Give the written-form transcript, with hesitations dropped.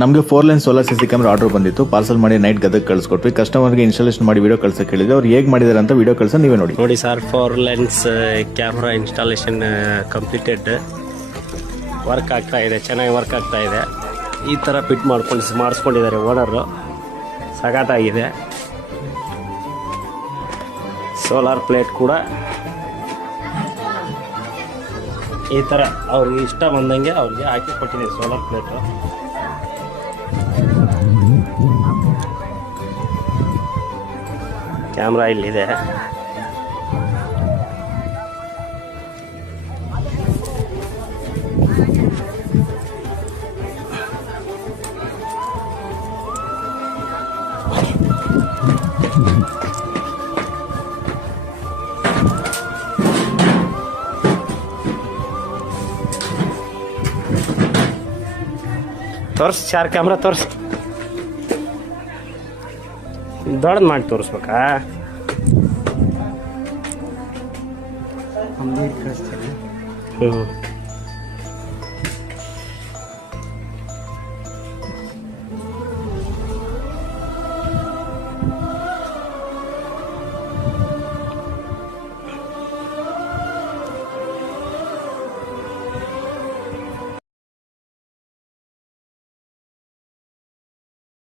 ನಮಗೆ 4 line solar CC camera order ಬಂದಿತ್ತು. Parcel ಮಾಡಿ ನೈಟ್ ಗದಗ ಕಳಿಸ್ಕೊಟ್ವಿ. ಕಸ್ಟಮರ್ಗೆ ಇನ್ಸ್ಟಾಲೇಷನ್ ಮಾಡಿ ವಿಡಿಯೋ ಕಳ್ಸಕ್ಕೆ ಹೇಳಿದ್ರೆ ಅವ್ರು ಹೇಗೆ ಮಾಡಿದಾರೆ ಅಂತ ವಿಡಿಯೋ ಕಳ್ಸ ನೀವೇ ನೋಡಿ. ನೋಡಿ sir, 4 lines camera installation completed. Work ಆಗ್ತಾ ಇದೆ, ಚೆನ್ನಾಗಿ ವರ್ಕ್ ಆಗ್ತಾ ಇದೆ. ಈ ಥರ ಫಿಟ್ ಮಾಡಿಸ್ಕೊಂಡಿದ್ದಾರೆ ಓನರು. ಸಖತ್ತಾಗಿದೆ. ಸೋಲಾರ್ ಪ್ಲೇಟ್ ಕೂಡ ಈ ಥರ ಅವ್ರಿಗೆ ಇಷ್ಟ ಬಂದಂಗೆ ಅವ್ರಿಗೆ ಹಾಕಿ ಕೊಟ್ಟಿದ್ದೀವಿ ಸೋಲಾರ್ ಪ್ಲೇಟು. ಕ್ಯಾಮ್ರಾ ಇಲ್ಲಿದೆ. ತೋರಿಸಿ 4 ಕ್ಯಾಮ್ರಾ ತೋರಿಸಿ. ದೊಡ್ಡದು ಮಾಡಿ ತೋರಿಸ್ಬೇಕಾ? ಹ್ಞೂ